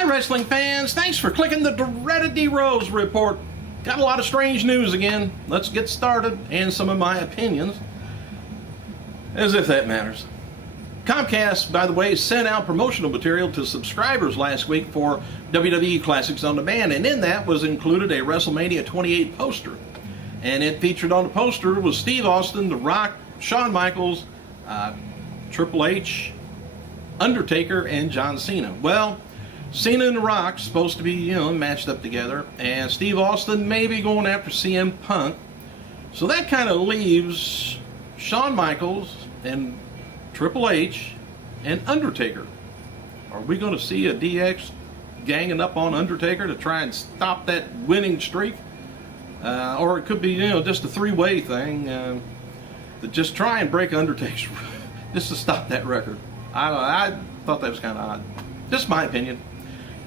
Hi wrestling fans, thanks for clicking the dreaded D-Rose report. Got a lot of strange news again. Let's get started, and some of my opinions, as if that matters. Comcast, by the way, sent out promotional material to subscribers last week for WWE Classics on Demand, and in that was included a WrestleMania 28 poster. And it featured on the poster was Steve Austin, The Rock, Shawn Michaels, Triple H, Undertaker, and John Cena. Well, Cena and The Rock supposed to be, matched up together, and Steve Austin may be going after CM Punk. So that kind of leaves Shawn Michaels and Triple H and Undertaker. Are we going to see a DX ganging up on Undertaker to try and stop that winning streak? Or it could be, just a three-way thing to just try and break Undertaker's, just to stop that record. I thought that was kind of odd. Just my opinion.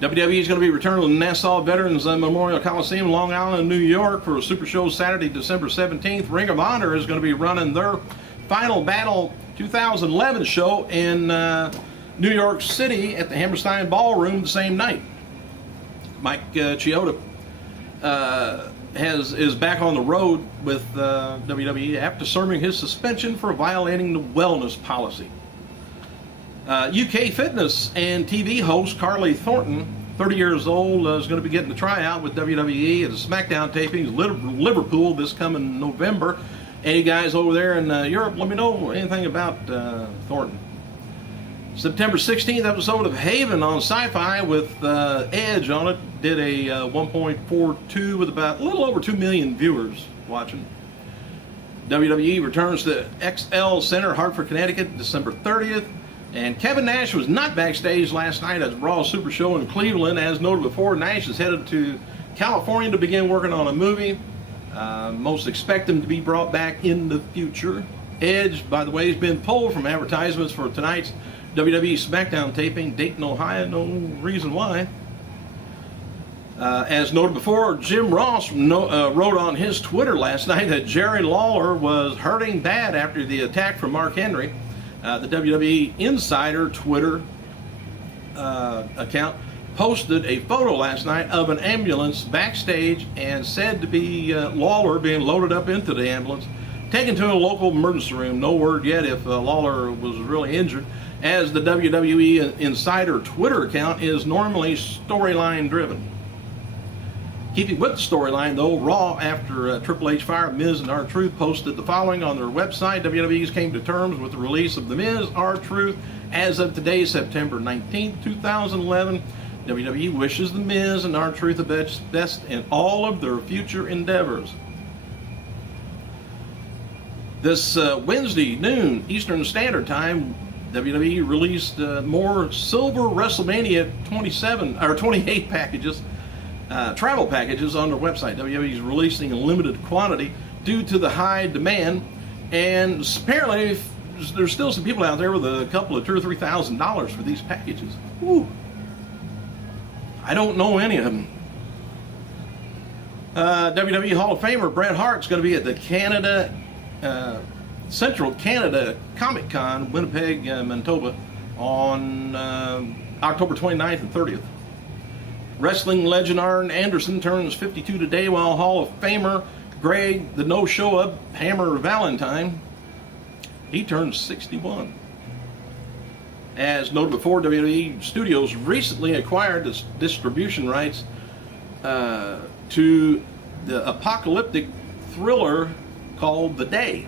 WWE is going to be returning to the Nassau Veterans Memorial Coliseum, Long Island, New York for a Super Show Saturday, December 17th. Ring of Honor is going to be running their Final Battle 2011 show in New York City at the Hammerstein Ballroom the same night. Mike Chioda is back on the road with WWE after serving his suspension for violating the wellness policy. UK fitness and TV host Carly Thornton, 30 years old, is going to be getting the tryout with WWE at the SmackDown tapings Liverpool this coming November. Any guys over there in Europe, let me know anything about Thornton. September 16th episode of Haven on Sci-Fi with Edge on it. Did a 1.42 with about a little over 2 million viewers watching. WWE returns to XL Center, Hartford, Connecticut, December 30th. And Kevin Nash was not backstage last night at Raw Super Show in Cleveland. As noted before, Nash is headed to California to begin working on a movie. Most expect him to be brought back in the future. Edge, by the way, has been pulled from advertisements for tonight's WWE SmackDown taping, Dayton, Ohio. No reason why. As noted before, Jim Ross wrote on his Twitter last night that Jerry Lawler was hurting bad after the attack from Mark Henry. The WWE Insider Twitter account posted a photo last night of an ambulance backstage and said to be Lawler being loaded up into the ambulance, taken to a local emergency room. No word yet if Lawler was really injured, as the WWE Insider Twitter account is normally storyline driven. Keeping with the storyline, though, Raw, after Triple H fired Miz and R-Truth, posted the following on their website. WWE's came to terms with the release of The Miz, R-Truth, as of today, September 19th, 2011. WWE wishes The Miz and R-Truth the best in all of their future endeavors. This Wednesday, noon, Eastern Standard Time, WWE released more Silver WrestleMania 28 packages. Travel packages on their website. WWE is releasing a limited quantity due to the high demand, and apparently there's still some people out there with a couple of $2,000 or $3,000 for these packages. Woo. I don't know any of them. WWE Hall of Famer Bret Hart's going to be at the Central Canada Comic Con, Winnipeg, Manitoba, on October 29th and 30th. Wrestling legend Arn Anderson turns 52 today, while Hall of Famer Greg the No-Show Up Hammer Valentine, he turns 61. As noted before, WWE Studios recently acquired the distribution rights to the apocalyptic thriller called The Day.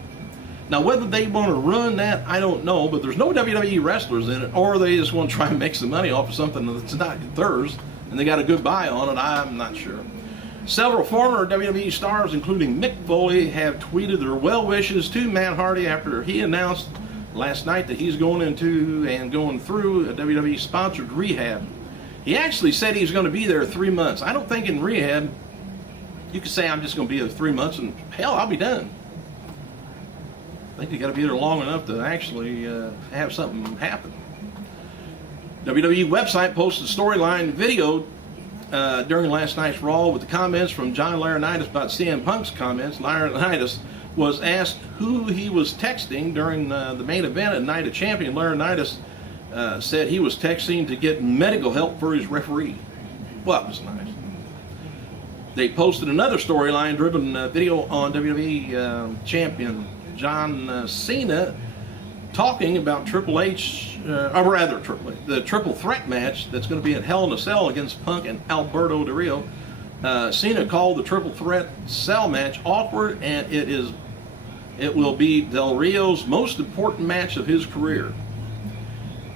Now, whether they want to run that, I don't know, but there's no WWE wrestlers in it, or they just want to try and make some money off of something that's not theirs, and they got a good buy on it. I'm not sure. Several former WWE stars, including Mick Foley, have tweeted their well wishes to Matt Hardy after he announced last night that he's going through a WWE sponsored rehab. He actually said he's going to be there 3 months. I don't think in rehab you could say I'm just going to be there 3 months and hell, I'll be done. I think you got to be there long enough to actually have something happen. WWE website posted a storyline video during last night's Raw with the comments from John Laurinaitis about CM Punk's comments. Laurinaitis was asked who he was texting during the main event at Night of Champion. Laurinaitis said he was texting to get medical help for his referee. Well, that was nice. They posted another storyline-driven video on WWE champion John Cena talking about Triple H, the triple threat match that's going to be at Hell in a Cell against Punk and Alberto Del Rio. Cena called the triple threat cell match awkward, and it will be Del Rio's most important match of his career.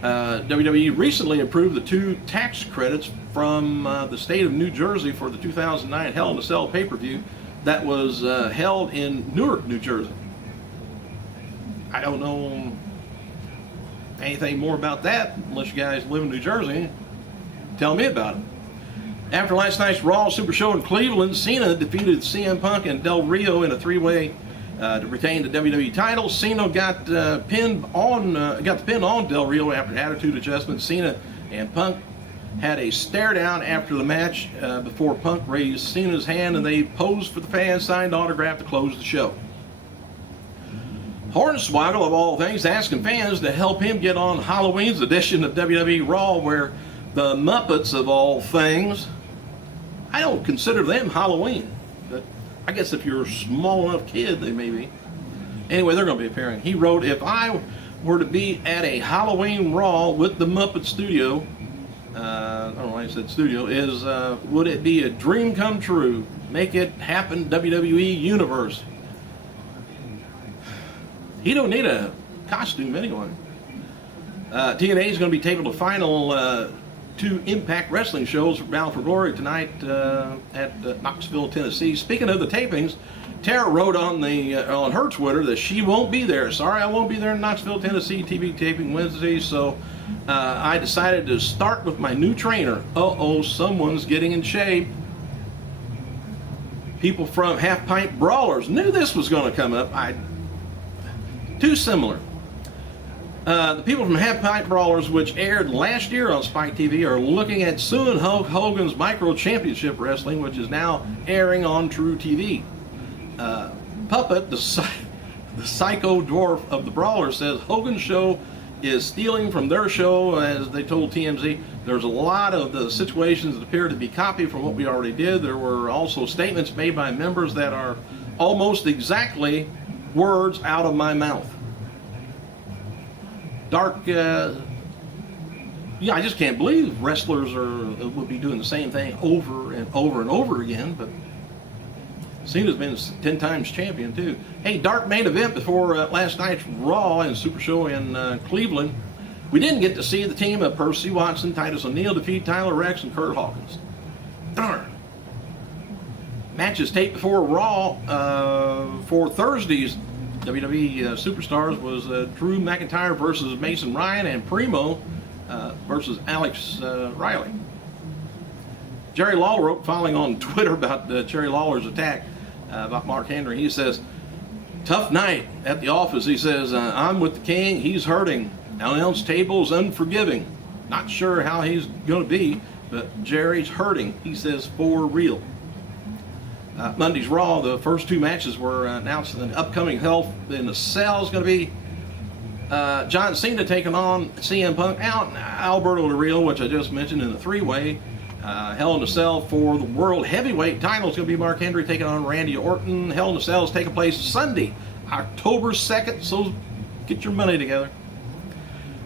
WWE recently approved the 2 tax credits from the state of New Jersey for the 2009 Hell in a Cell pay-per-view that was held in Newark, New Jersey. I don't know anything more about that unless you guys live in New Jersey. Tell me about it. After last night's Raw Super Show in Cleveland, Cena defeated CM Punk and Del Rio in a 3-way to retain the WWE title. Cena got the pin on Del Rio after attitude adjustment. Cena and Punk had a stare down after the match before Punk raised Cena's hand and they posed for the fans, signed autograph to close the show. Hornswoggle, of all things, asking fans to help him get on Halloween's edition of WWE Raw, where the Muppets, of all things, I don't consider them Halloween, but I guess if you're a small enough kid, they may be. Anyway, they're going to be appearing. He wrote, "If I were to be at a Halloween Raw with the Muppet Studio," I don't know why I said studio, would it be a dream come true? Make it happen, WWE Universe. He don't need a costume anyway. TNA is going to be taping the final 2 Impact Wrestling shows for Bound for Glory tonight at Knoxville, Tennessee. Speaking of the tapings, Tara wrote on her Twitter that she won't be there. Sorry, I won't be there in Knoxville, Tennessee. TV taping Wednesday, so I decided to start with my new trainer. Someone's getting in shape. People from Half Pint Brawlers knew this was going to come up. Too similar. The people from Half Pint Brawlers, which aired last year on Spike TV, are looking at soon Hulk Hogan's Micro Championship Wrestling, which is now airing on True TV. Puppet, the psycho dwarf of the Brawlers, says Hogan's show is stealing from their show. As they told TMZ, there's a lot of the situations that appear to be copied from what we already did. There were also statements made by members that are almost exactly words out of my mouth. Dark, I just can't believe wrestlers would be doing the same thing over and over and over again, but Cena's been 10 times champion too. Hey, dark main event before last night's Raw and Super Show in Cleveland. We didn't get to see the team of Percy Watson, Titus O'Neil defeat Tyler Rex and Kurt Hawkins. Darn. Matches taped before Raw for Thursday's WWE Superstars was Drew McIntyre versus Mason Ryan and Primo versus Alex Riley. Jerry Lawler wrote, following on Twitter about Jerry Lawler's attack about Mark Henry. He says, "Tough night at the office." He says, "I'm with the king. He's hurting. Announce table's unforgiving. Not sure how he's going to be, but Jerry's hurting." He says, "For real." Monday's Raw, the first 2 matches were announced. In the upcoming Hell in a Cell is going to be John Cena taking on CM Punk and Alberto Del Rio, which I just mentioned, in the 3-way. Hell in a Cell for the World Heavyweight title is going to be Mark Henry taking on Randy Orton. Hell in a Cell is taking place Sunday, October 2nd, so get your money together.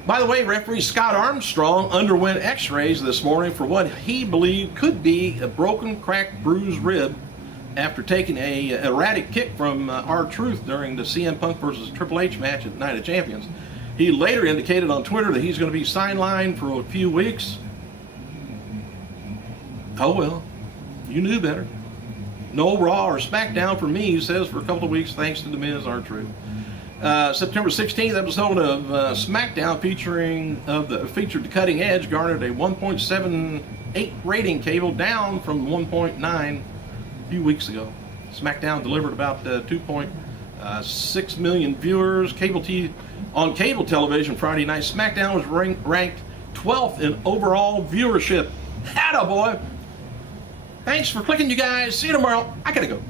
By the way, referee Scott Armstrong underwent x-rays this morning for what he believed could be a broken, cracked, bruised rib after taking a erratic kick from R-Truth during the CM Punk versus Triple H match at Night of Champions. He later indicated on Twitter that he's going to be sidelined for a few weeks. Oh well, you knew better. No Raw or SmackDown for me, he says, for a couple of weeks thanks to The Miz, R-Truth. September 16th episode of SmackDown featured The Cutting Edge garnered a 1.78 rating, cable down from 1.9 a few weeks ago. SmackDown delivered about 2.6 million viewers. On cable television Friday night, SmackDown was ranked 12th in overall viewership. Attaboy! Thanks for clicking, you guys. See you tomorrow. I gotta go.